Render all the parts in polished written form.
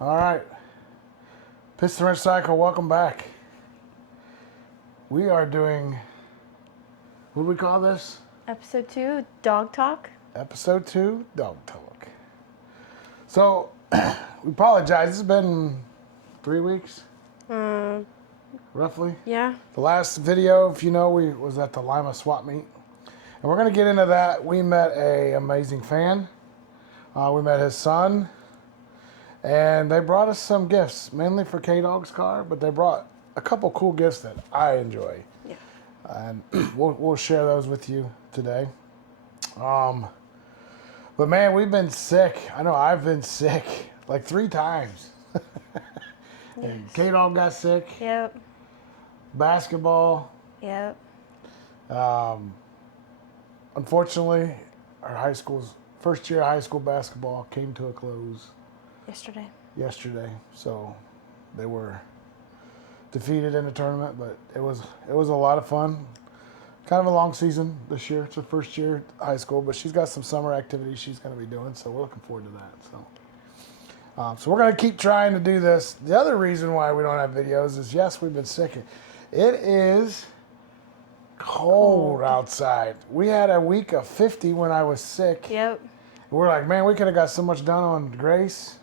All right. Piston Rich Cycle, welcome back. We are doing, what do we call this? Episode 2, Dog Talk. Episode 2, Dog Talk. So, we apologize. It's been 3 weeks, roughly. Yeah. The last video, if you know, we was at the Lima Swap meet. And we're going to get into that. We met a amazing fan. We met his son. And they brought us some gifts, mainly for K-Dawg's car, but they brought a couple cool gifts that I enjoy. Yeah. And we'll share those with you today. But man, we've been sick. I know I've been sick like 3 times. And K-Dawg got sick. Yep. Basketball. Yep. Unfortunately, our high school's first year of high school basketball came to a close yesterday. So they were defeated in the tournament, but it was a lot of fun. Kind of a long season this year. It's her first year at high school, but she's got some summer activities she's going to be doing, so we're looking forward to that. So we're going to keep trying to do this. The other reason why we don't have videos is, yes, we've been sick. It is cold outside. We had a week of 50 when I was sick. Yep. We're like, man, we could have got so much done on Grace,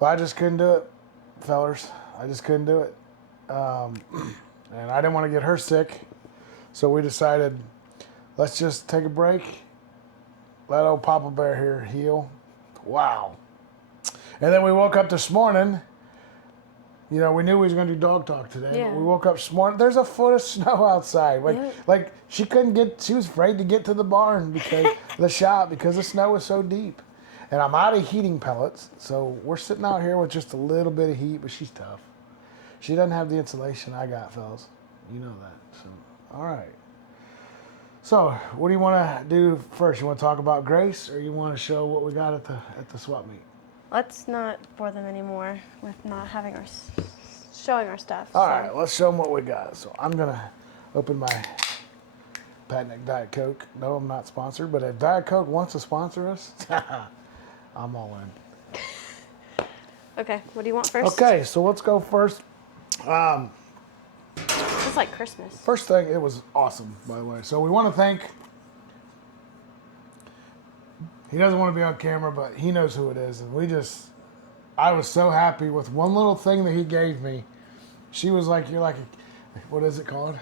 but I just couldn't do it, fellers. I just couldn't do it. And I didn't want to get her sick, so we decided, let's just take a break, let old Papa Bear here heal. Wow. And then we woke up this morning. You know, we knew we was going to do dog talk today. Yeah. But we woke up this morning. There's a foot of snow outside. Like she couldn't get. She was afraid to get to the barn because the shop because the snow was so deep. And I'm out of heating pellets, so we're sitting out here with just a little bit of heat. But she's tough. She doesn't have the insulation I got, fellas. You know that. So all right. So what do you want to do first? You want to talk about Grace, or you want to show what we got at the swap meet? Let's not bore them anymore with not having showing our stuff. All right, let's show them what we got. So I'm gonna open my Patnick Diet Coke. No, I'm not sponsored, but if Diet Coke wants to sponsor us, I'm all in. Okay, what do you want first? Okay, so let's go first. It's like Christmas. First thing, it was awesome, by the way. So we want to thank. He doesn't want to be on camera, but he knows who it is, and I was so happy with one little thing that he gave me. She was like, "You're like what is it called?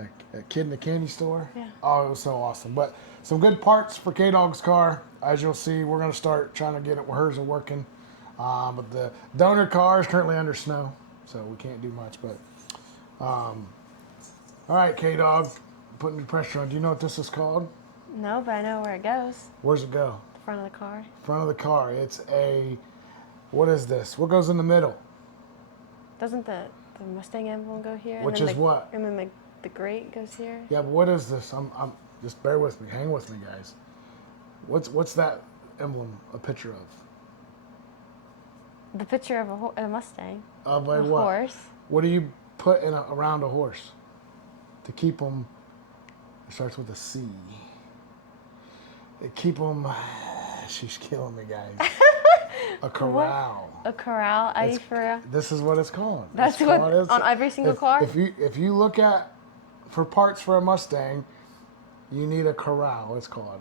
A kid in a candy store." Yeah. Oh, it was so awesome. But some good parts for K-Dawg's car. As you'll see, we're gonna start trying to get it where hers are working. But the donor car is currently under snow, so we can't do much. But all right, K-Dawg, putting the pressure on. Do you know what this is called? No, but I know where it goes. Where's it go? The front of the car. Front of the car. It's a. What is this? What goes in the middle? Doesn't the Mustang emblem go here? Which and is then what? And then the grate goes here. Yeah, but what is this? I'm just bear with me. Hang with me, guys. What's that emblem a picture of? The picture of a Mustang. Of a a what? horse. What do you put around a horse to keep them? It starts with a C. They keep them. She's killing me, guys. A corral. A corral? Are you for real? This is what it's called. That's what on every single car? If you look at for parts for a Mustang, you need a corral. It's called,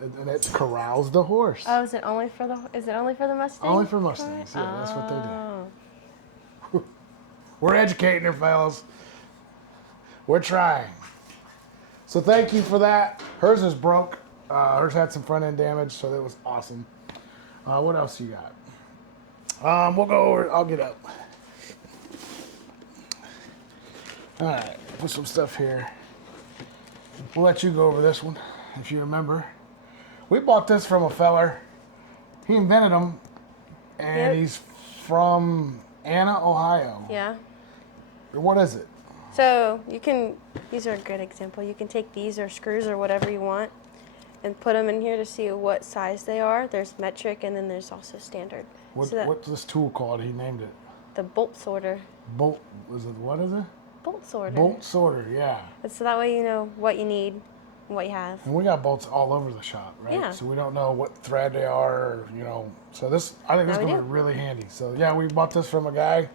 and it corrals the horse. Oh, is it only for the Mustang? Only for Mustangs. Yeah, that's what they do. We're educating her, fellas. We're trying. So thank you for that. Hers is broke. Hers had some front end damage, so that was awesome. What else you got? We'll go over. I'll get up. All right, put some stuff here. We'll let you go over this one, if you remember. We bought this from a feller. He invented them, and he's from Anna, Ohio. Yeah. What is it? So these are a good example. You can take these or screws or whatever you want and put them in here to see what size they are. There's metric and then there's also standard. What's this tool called? He named it. The bolt sorter. What is it? Bolt sorter. Bolt sorter, yeah. So that way you know what you need what you have. And we got bolts all over the shop, right? Yeah. So we don't know what thread they are, or, you know. So this, I think this is going to be really handy. So yeah, we bought this from a guy.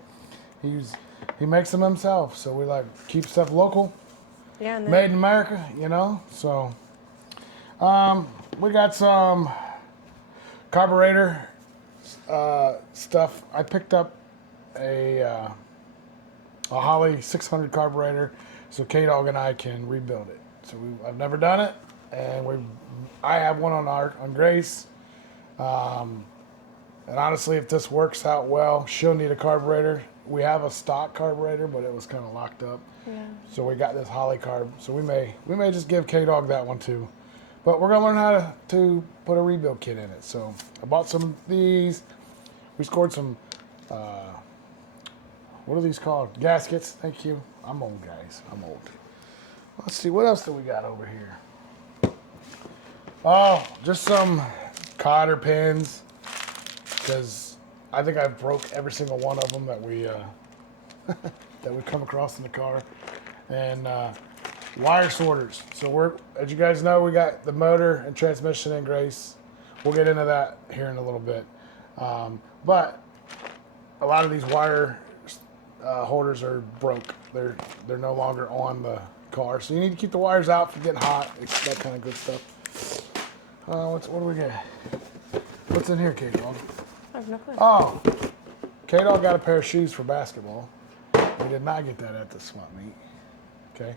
He makes them himself. So we like keep stuff local. Yeah. And made in America, you know. So we got some carburetor stuff. I picked up a Holley 600 carburetor, so K-Dawg and I can rebuild it. So I've never done it, and I have one on Grace. And honestly, if this works out well, she'll need a carburetor. We have a stock carburetor, but it was kind of locked up. Yeah. So we got this Holley carb. So we may just give K-Dawg that one too. But we're gonna learn how to put a rebuild kit in it. So I bought some of these. We scored some. What are these called? Gaskets. Thank you. I'm old, guys. I'm old. Let's see, what else do we got over here? Oh, just some cotter pins, because I think I broke every single one of them that we come across in the car, and wire sorters. So as you guys know, we got the motor and transmission in Grace. We'll get into that here in a little bit, but a lot of these wire holders are broke. They're no longer on the car, so you need to keep the wires out from getting hot. It's that kind of good stuff. What do we get? What's in here, K-Dawg? I have no clue. Oh, K-Dawg got a pair of shoes for basketball. We did not get that at the swap meet. Okay,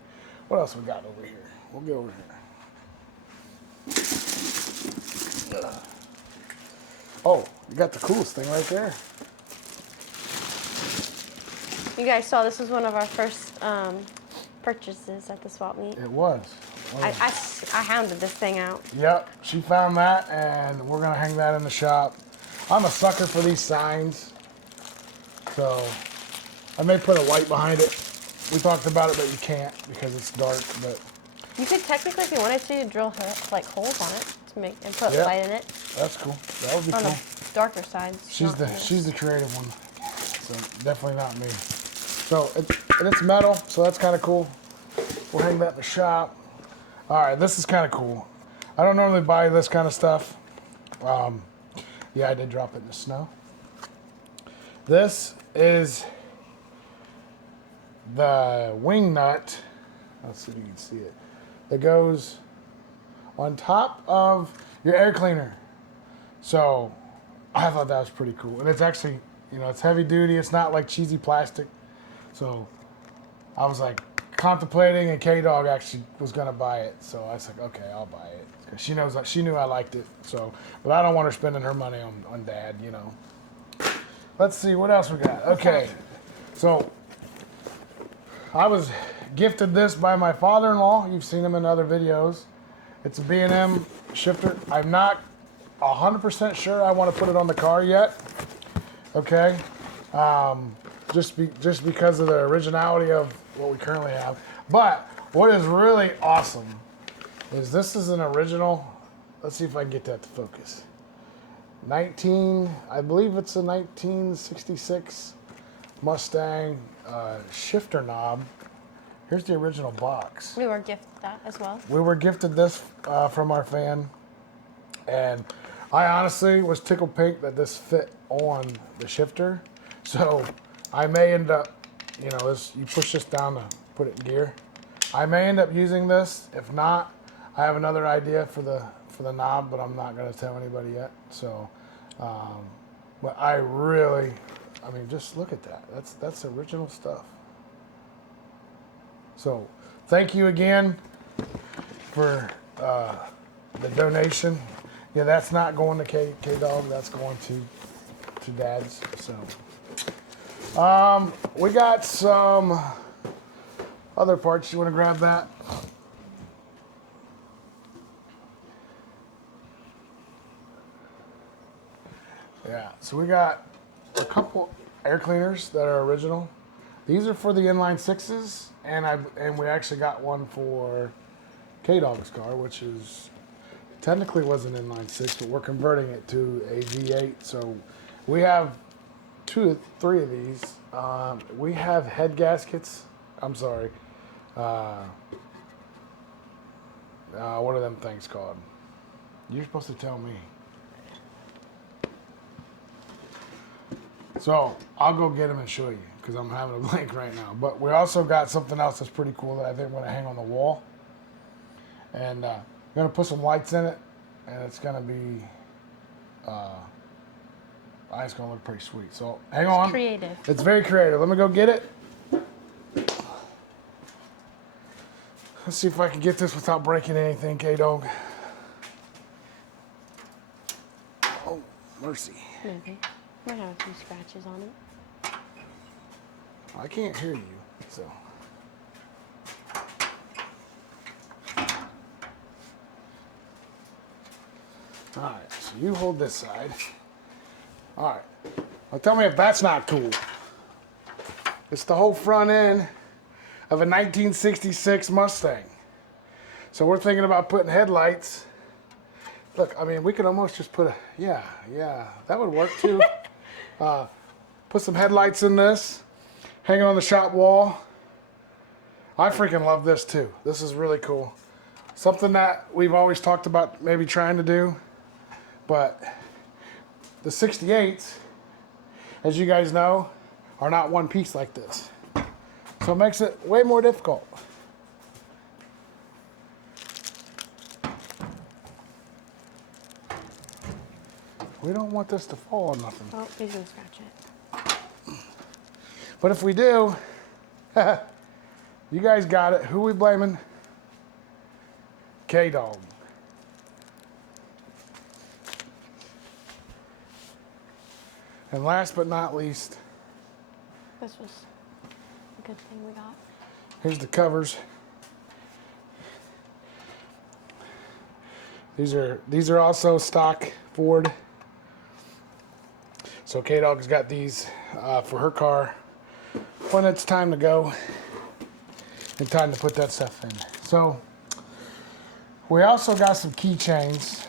what else we got over here? We'll go over here. Oh, you got the coolest thing right there. You guys saw this was one of our first purchases at the swap meet. It was. I hounded this thing out. Yep, she found that, and we're gonna hang that in the shop. I'm a sucker for these signs, so I may put a light behind it. We talked about it, but you can't because it's dark. But you could technically, if you wanted to, drill holes on it to make and put light in it. That's cool. That would be on cool. The darker side. She's the creative one, so definitely not me. So and it's metal, so that's kind of cool. We'll hang that in the shop. All right, this is kind of cool. I don't normally buy this kind of stuff. Yeah, I did drop it in the snow. This is the wing nut. Let's see if you can see it. That goes on top of your air cleaner. So I thought that was pretty cool. And it's actually, it's heavy duty. It's not like cheesy plastic. So I was like contemplating, and K-Dawg actually was gonna buy it. So I was like, okay, I'll buy it. Cause she knew I liked it. So, but I don't want her spending her money on Dad, Let's see what else we got. Okay, so I was gifted this by my father-in-law. You've seen him in other videos. It's a B&M shifter. I'm not 100% sure I want to put it on the car yet. Okay, just because of the originality of what we currently have. But what is really awesome is this is an original. Let's see if I can get that to focus. I believe it's a 1966 Mustang shifter knob. Here's the original box. We were gifted that as well. We were gifted this from our fan, and I honestly was tickled pink that this fit on the shifter. So I may end up, you push this down to put it in gear. I may end up using this. If not, I have another idea for the knob, but I'm not going to tell anybody yet. So, but just look at that. That's original stuff. So, thank you again for the donation. Yeah, that's not going to K-Dawg. That's going to Dad's. So, we got some other parts. You want to grab that? Yeah, so we got a couple air cleaners that are original. These are for the inline sixes, and we actually got one for K-Dawg's car, which is technically was an inline six, but we're converting it to a V8. So we have 3 of these. We have head gaskets. I'm sorry. What are them things called? You're supposed to tell me. So I'll go get them and show you because I'm having a blank right now. But we also got something else that's pretty cool that I think I'm going to hang on the wall. And I'm going to put some lights in it. And it's going to be, it's going to look pretty sweet. So hang on. It's creative. It's very creative. Let me go get it. Let's see if I can get this without breaking anything, K-Dawg. Oh, mercy. Maybe. Might have a few scratches on it. I can't hear you, so. All right, so you hold this side. All right. Now tell me if that's not cool. It's the whole front end of a 1966 Mustang. So we're thinking about putting headlights. Look, I mean, we could almost just put a, yeah, that would work too. Put some headlights in this, hang it on the shop wall. I freaking love this too. This is really cool. Something that we've always talked about maybe trying to do, but the 68s, as you guys know, are not one piece like this. So it makes it way more difficult. We don't want this to fall on nothing. Oh, he's gonna scratch it. But if we do, you guys got it. Who we blaming? K-Dawg. And last but not least, This was a good thing we got. here's the covers. These are also stock Ford. So K-Dawg's got these for her car when it's time to go and time to put that stuff in. So we also got some keychains.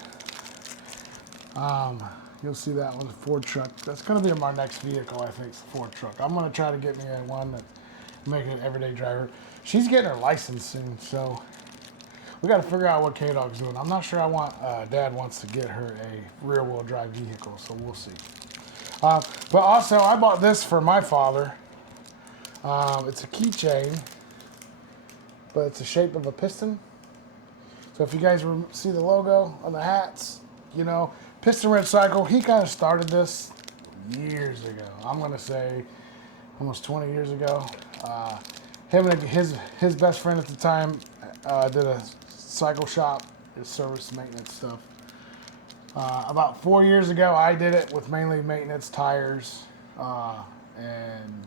You'll see that one, the Ford truck. That's going to be my next vehicle, I think, it's the Ford truck. I'm going to try to get me one that make it an everyday driver. She's getting her license soon, so we got to figure out what K-Dawg's doing. I'm not sure I want, Dad wants to get her a rear-wheel drive vehicle, so we'll see. But also, I bought this for my father. It's a keychain, but it's the shape of a piston. So if you guys see the logo on the hats, you know, Piston Red Cycle, he kind of started this years ago. I'm going to say almost 20 years ago. Him and his best friend at the time did a cycle shop, service maintenance stuff. About 4 years ago, I did it with mainly maintenance, tires, and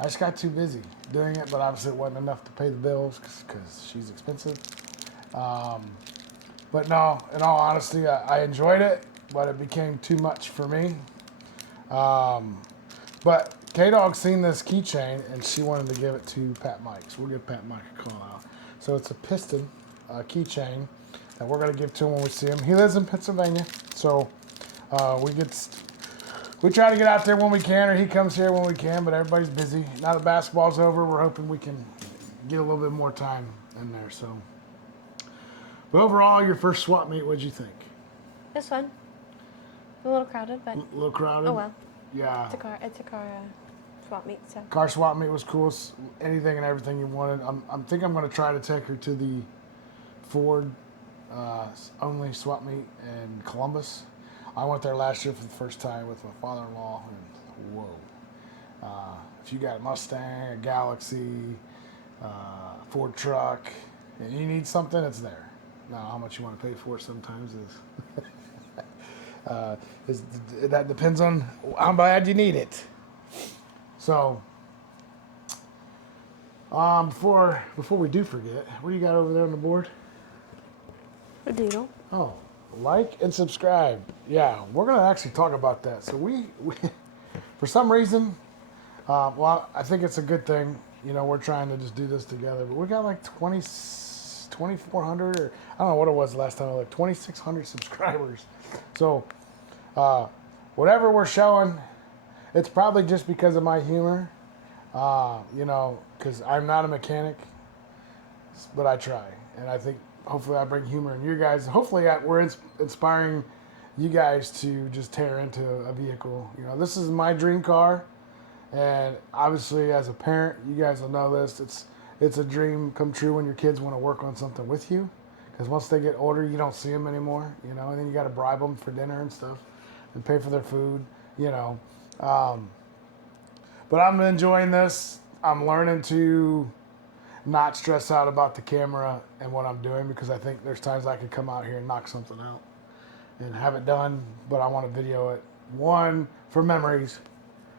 I just got too busy doing it, but obviously it wasn't enough to pay the bills because she's expensive. But no, in all honesty, I enjoyed it, but it became too much for me. But K-Dawg seen this keychain, and she wanted to give it to Pat Mike, so we'll give Pat Mike a call out. So it's a piston keychain that we're going to give to him when we see him. He lives in Pennsylvania, so we try to get out there when we can, or he comes here when we can, but everybody's busy. Now that basketball's over, we're hoping we can get a little bit more time in there. So, but overall, your first swap meet, what'd you think? This one. A little crowded, but A little crowded? oh well. Yeah. It's a car swap meet, so. Car swap meet was cool. Anything and everything you wanted. I think I'm going to try to take her to the Ford only swap meet in Columbus. I went there last year for the first time with my father-in-law, and whoa. If you got a Mustang, a Galaxy, Ford truck, and you need something, it's there. Now, how much you want to pay for it sometimes that depends on how bad you need it. So, before we do forget, what do you got over there on the board? A doodle. Oh, like and subscribe. Yeah, we're going to actually talk about that. So we for some reason, well, I think it's a good thing. You know, we're trying to just do this together. But we got like 2,400, or I don't know what it was last time, like 2,600 subscribers. So whatever we're showing, it's probably just because of my humor. You know, because I'm not a mechanic, but I try. And I think hopefully I bring humor in you guys. Hopefully we're inspiring you guys to just tear into a vehicle. You know, this is my dream car, and obviously as a parent, you guys will know this. It's a dream come true when your kids want to work on something with you, because once they get older, you don't see them anymore. You know, and then you got to bribe them for dinner and stuff, and pay for their food. You know, but I'm enjoying this. I'm learning to not stress out about the camera and what I'm doing, because I think there's times I could come out here and knock something out and have it done, but I want to video it. One, for memories.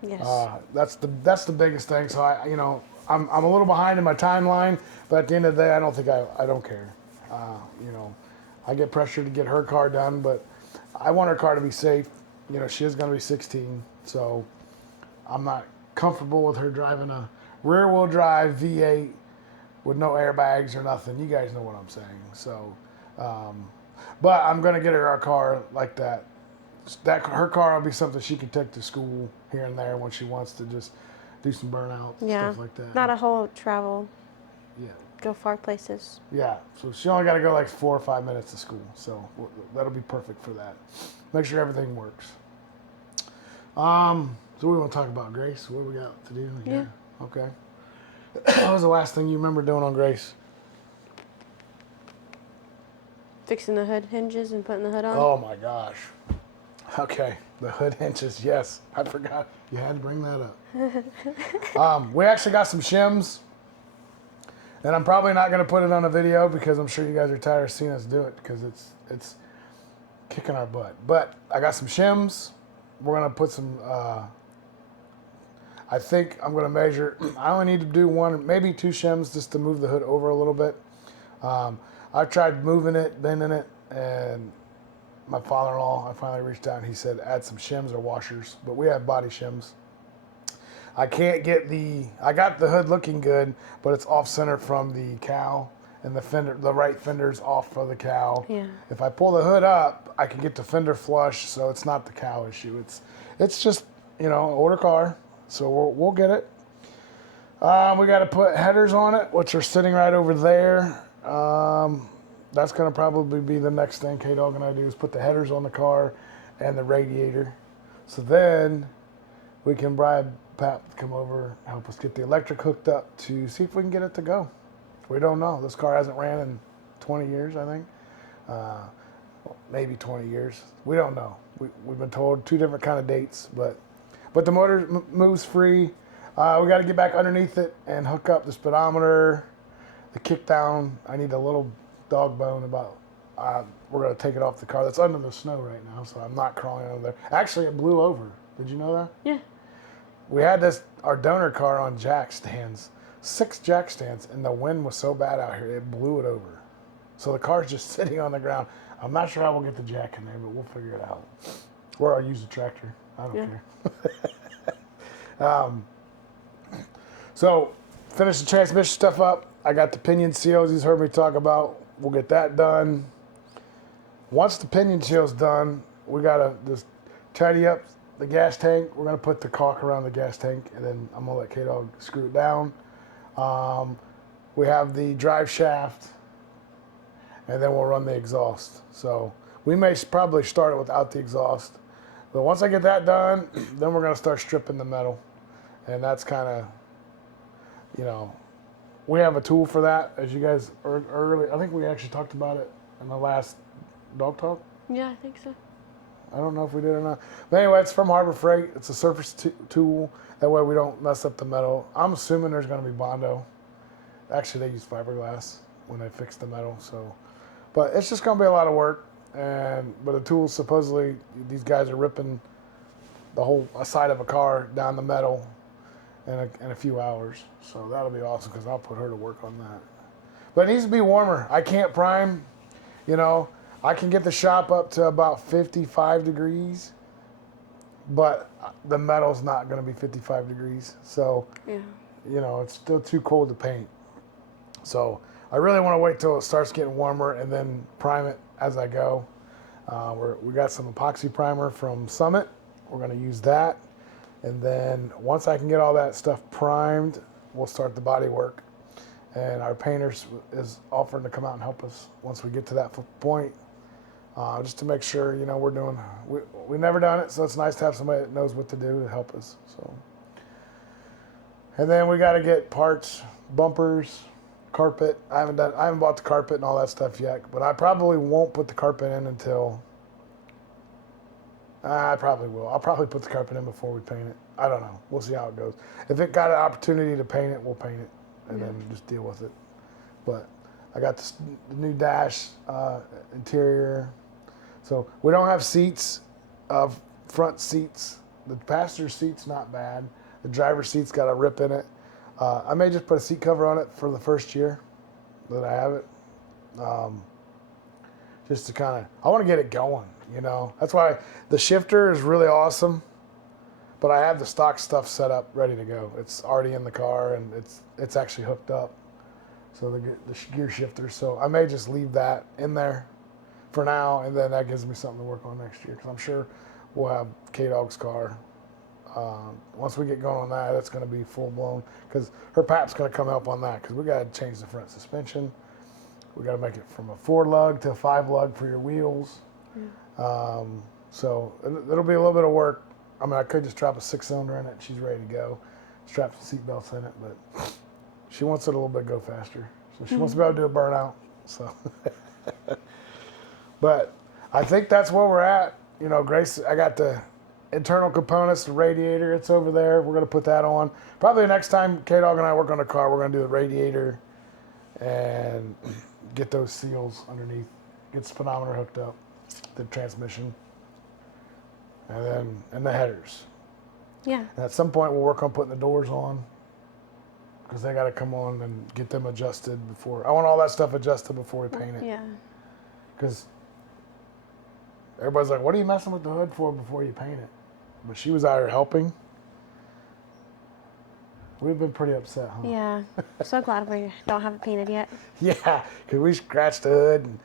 Yes. That's the biggest thing. So I'm a little behind in my timeline, but at the end of the day, I don't think I don't care. You know, I get pressured to get her car done, but I want her car to be safe. You know, she is going to be 16, so I'm not comfortable with her driving a rear-wheel drive V8 with no airbags or nothing. You guys know what I'm saying. So, but I'm going to get her a car like that. Her car will be something she can take to school here and there when she wants to just do some burnouts and stuff like that. Not a whole travel. Yeah. Go far places. Yeah. So she only got to go like 4 or 5 minutes to school. So that'll be perfect for that. Make sure everything works. So we want to talk about Grace. What do we got to do? Yeah. Okay. What was the last thing you remember doing on Grace? Fixing the hood hinges and putting the hood on. Oh my gosh. Okay, the hood hinges. Yes, I forgot. You had to bring that up. We actually got some shims, and I'm probably not going to put it on a video because I'm sure you guys are tired of seeing us do it because it's kicking our butt. But I got some shims. We're going to put some. I think I'm going to measure. I only need to do 1, maybe 2 shims just to move the hood over a little bit. I tried moving it, bending it, and my father-in-law, I finally reached out and he said add some shims or washers, but we have body shims. I can't get I got the hood looking good, but it's off center from the cowl, and the right fender's off of the cowl. Yeah. If I pull the hood up, I can get the fender flush, so it's not the cowl issue. It's just, older car, so we'll get it. We got to put headers on it, which are sitting right over there. That's going to probably be the next thing K-Dawg and I do is put the headers on the car and the radiator. So then we can bribe Pat to come over, help us get the electric hooked up to see if we can get it to go. We don't know. This car hasn't ran in 20 years, I think. Maybe 20 years. We don't know. We've been told 2 different kind of dates, but the motor moves free. We got to get back underneath it and hook up the speedometer, the kick down. I need a little dog bone about, we're going to take it off the car. That's under the snow right now, so I'm not crawling under there. Actually, it blew over. Did you know that? Yeah. We had our donor car on jack stands, 6 jack stands, and the wind was so bad out here, it blew it over. So the car's just sitting on the ground. I'm not sure how we'll get the jack in there, but we'll figure it out. Or I'll use a tractor. I don't care. So, finish the transmission stuff up. I got the pinion seals he's heard me talk about. We'll get that done. Once the pinion seal's done, we got to just tidy up the gas tank. We're going to put the caulk around the gas tank, and then I'm going to let K-Dawg screw it down. We have the drive shaft, and then we'll run the exhaust. So we may probably start it without the exhaust. But once I get that done, then we're going to start stripping the metal. And that's kind of, we have a tool for that, as you guys early. I think we actually talked about it in the last Dog Talk. Yeah, I think so. I don't know if we did or not. But anyway, it's from Harbor Freight. It's a surface tool. That way we don't mess up the metal. I'm assuming there's going to be Bondo. Actually, they use fiberglass when they fix the metal. So, but it's just going to be a lot of work. But the tool, supposedly, these guys are ripping the whole side of a car down the metal in a few hours. So that'll be awesome because I'll put her to work on that. But it needs to be warmer. I can't prime. I can get the shop up to about 55 degrees, but the metal's not going to be 55 degrees. So, it's still too cold to paint. So I really want to wait till it starts getting warmer and then prime it as I go. We got some epoxy primer from Summit. We're going to use that. And then once I can get all that stuff primed, we'll start the body work. and our painter is offering to come out and help us once we get to that point, just to make sure, you know, we've never done it, so it's nice to have somebody that knows what to do to help us. So, and then we got to get parts, bumpers, carpet. I haven't bought the carpet and all that stuff yet, but I probably won't put the carpet in until. I probably will. I'll probably put the carpet in before we paint it. I don't know. We'll see how it goes. If it got an opportunity to paint it, we'll paint it and then just deal with it. But I got the new dash interior. So we don't have seats, front seats. The passenger seat's not bad. The driver's seat's got a rip in it. I may just put a seat cover on it for the first year that I have it. Just to kind of, I want to get it going, you know. That's why the shifter is really awesome, but I have the stock stuff set up, ready to go. It's already in the car, and it's actually hooked up. So the gear shifter. So I may just leave that in there for now, and then that gives me something to work on next year, because I'm sure we'll have K-Dawg's car. Once we get going on that, that's going to be full blown, because her pap's going to come help on that, because we got to change the front suspension. We got to make it from a 4-lug to a 5-lug for your wheels. So it'll be a little bit of work. I mean, I could just drop a 6-cylinder in it. She's ready to go. Strap some seat belts in it, but she wants it a little bit go faster. So she wants to be able to do a burnout. So, but I think that's where we're at. You know, Grace, I got the internal components, the radiator, it's over there. We're going to put that on. Probably the next time K-Dawg and I work on the car, we're going to do the radiator and get those seals underneath, get the speedometer hooked up, the transmission, and the headers. Yeah. And at some point, we'll work on putting the doors on, because they got to come on and get them adjusted before. I want all that stuff adjusted before we paint it. Yeah. Because everybody's like, what are you messing with the hood for before you paint it? But she was out here helping. We've been pretty upset, huh? Yeah. So glad we don't have it painted yet. Yeah, because we scratched the hood and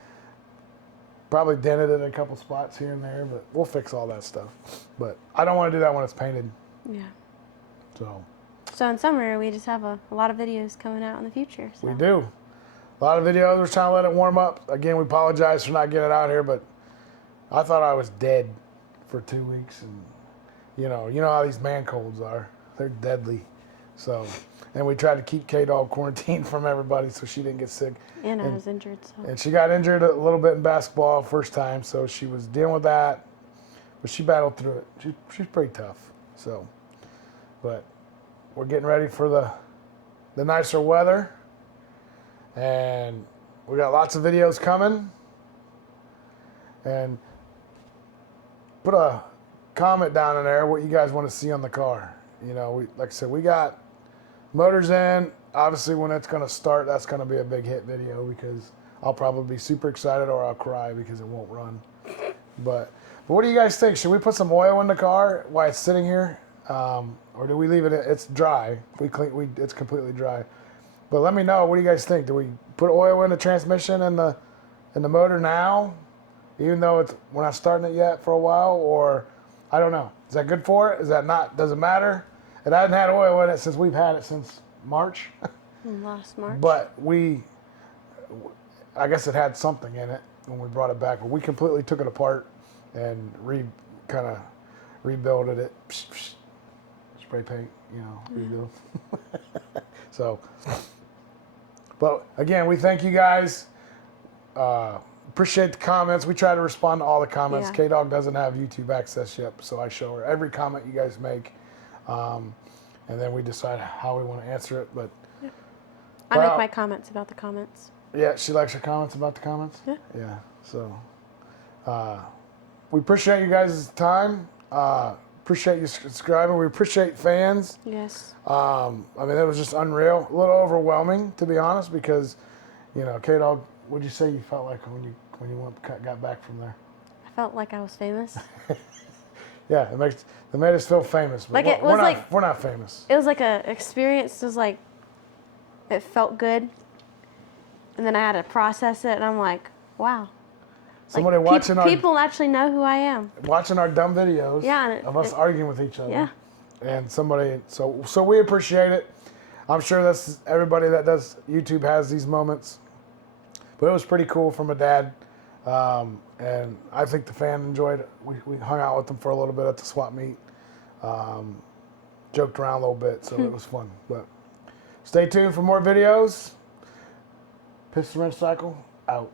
probably dented it in a couple spots here and there, but we'll fix all that stuff. But I don't want to do that when it's painted. Yeah. So in summer, we just have a lot of videos coming out in the future. So. We do. A lot of videos. We're trying to let it warm up. Again, we apologize for not getting it out here, but I thought I was dead for 2 weeks. And, you know how these man colds are. They're deadly. So, and we tried to keep K-Dawg quarantined from everybody so she didn't get sick. And I was injured. So. And she got injured a little bit in basketball first time, so she was dealing with that. But she battled through it. She's pretty tough. So, but we're getting ready for the nicer weather. And we got lots of videos coming. And put a comment down in there what you guys want to see on the car. You know, like I said, we got motors in. Obviously, when it's going to start, that's going to be a big hit video, because I'll probably be super excited or I'll cry because it won't run. But what do you guys think? Should we put some oil in the car while it's sitting here? Or do we leave it? It's dry. It's completely dry. But let me know. What do you guys think? Do we put oil in the transmission and the motor now, even though we're not starting it yet for a while? Or I don't know. Is that good for it? Is that not? Does it matter? It hasn't had oil in it since we've had it since March. Last March. But I guess it had something in it when we brought it back. But we completely took it apart and kind of rebuilt it. Spray paint, rebuild. So, but again, we thank you guys. Appreciate the comments. We try to respond to all the comments. Yeah. K-Dawg doesn't have YouTube access yet, so I show her every comment you guys make. And then we decide how we want to answer it. But I make my comments about the comments. Yeah, she likes her comments about the comments? Yeah. Yeah, so we appreciate you guys' time. Appreciate you subscribing. We appreciate fans. Yes. I mean, it was just unreal. A little overwhelming, to be honest, because, K-Dawg, what did you say you felt like when you got back from there? I felt like I was famous. Yeah, it made us feel famous. But we're not famous. It was like an experience. It was like, it felt good. And then I had to process it, and I'm like, wow. Somebody like, watching people actually know who I am. Watching our dumb videos of us arguing with each other. Yeah. And somebody, so we appreciate it. I'm sure that's everybody that does YouTube has these moments. But it was pretty cool from a dad. And I think the fan enjoyed it. We hung out with them for a little bit at the swap meet. Joked around a little bit, so it was fun. But stay tuned for more videos. Piston Wrench Cycle, out.